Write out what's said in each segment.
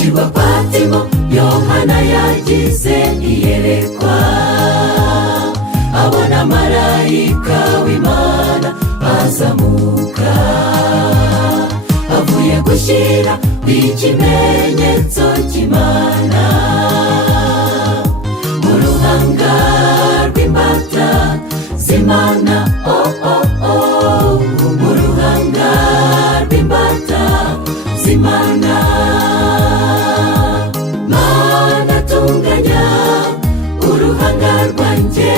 Kirwa Patimo, Yohana yagize iyerekwa, abona marayika w'Imana azamuka, avuye gushyira ikimenyetso cy'Imana mu ruhanga rw'imbata z'Imana. Mu ruhanga rw'imbata z'Imana. Mana tunganya uruhanga rwanjye,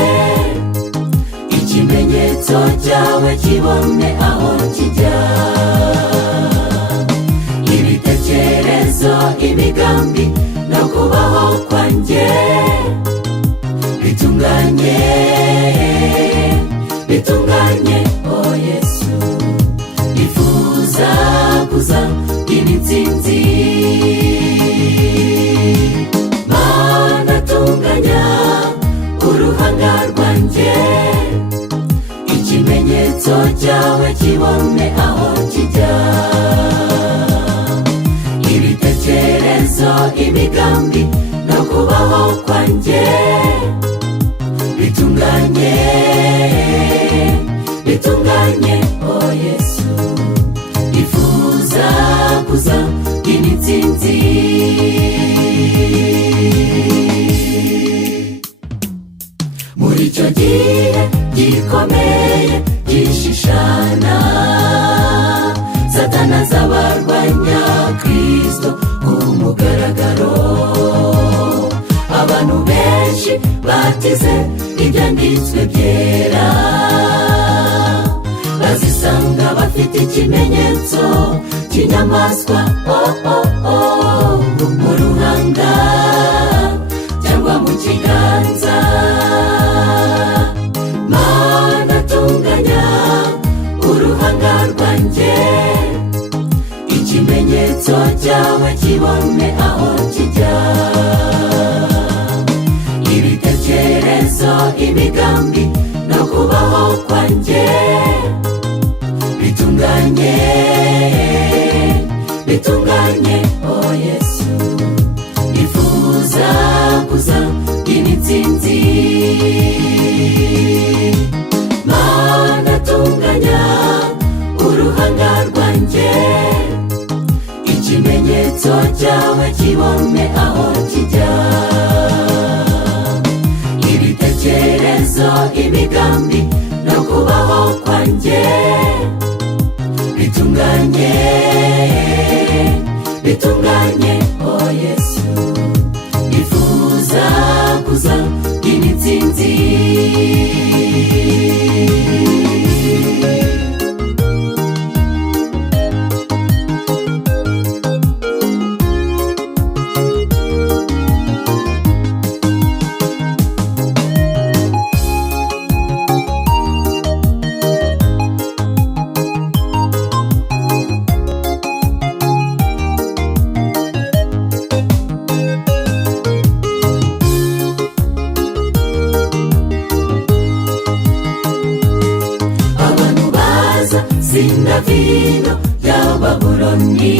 ikimenyetso cyawe kibone aho kijya. Ibitekerezo, imigambi no kubaho kwanjye bitunganye, bitunganye. Oh Yesu, nifuza kuza initsinzi. Mana tunganya uruhanga rwanjye, ikimenyetso cyawe kibone aho kijya. Ibitekerezo, imigambi no kubaho kwanjye bitunganye, bitunganye. Oh Yesu, nifuza kuza initsinzi. Muri icyo gihe gikomeye gishishana, Satani azabarwanya Kristo ku mugaragaro. Abantu benshi batize ibyanditswe byera, bazisanga bafite ikimenyetso cy'inyamaswa mu ruhanga cyangwa mu kiganza. Mana tunganya uruhanga rwanjye, ikimenyetso cyawe kibone aho kijya. Ibitekerezo, imigambi no kubaho kwanjye bitunganye, bitunganye. Oh Yesu, nifuza kuza initsinzi. Mana tunganya uruhanga rwanjye, ikimenyetso cyawe kibone aho kijya. Ibitekerezo, imigambi no kubaho kwanjye bitunganye, bitunganye. Oh Yesu, nifuza kuza initsinzi. Sinda vino ya Babuloni,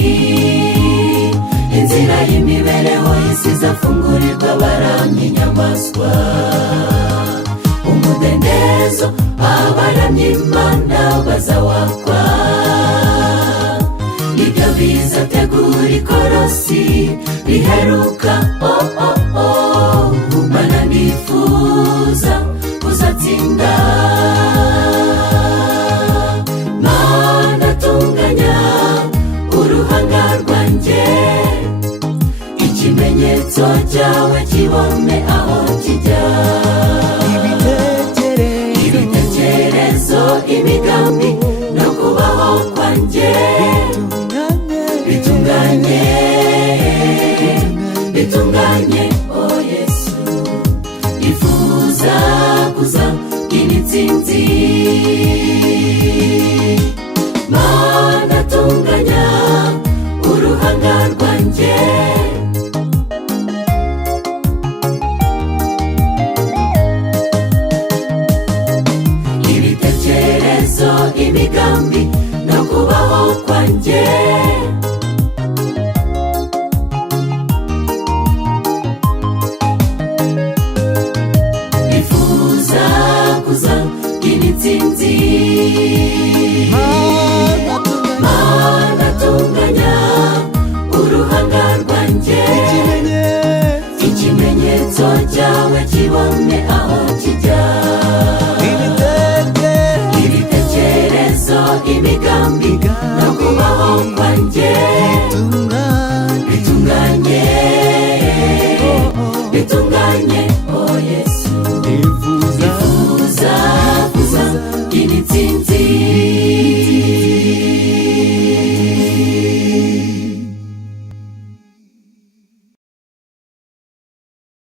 inzira y'imibereho y'isi izafungurirwa abaramya inyamaswa. Umudendezo abaramya Imana bazawakwa, ibyo bizategura ikorosi biheruka. Mana nifuza kuzatsinda. Mana tunganya uruhanga rwanjye, ikimenyetso cyawe kibone aho kijya. Ibitekerezo, imigambi no kubaho kwanjye bitunganye, bitunganye. Oh Yesu, nifuza kuza initsinzi. Mana tunganya kwanjye. Nifuza kuza initsinzi, Mana tunganya uruhanga rwanjye, ikimenyetso cyawe kibone aho kijya. Ibitekerezo, imigambi no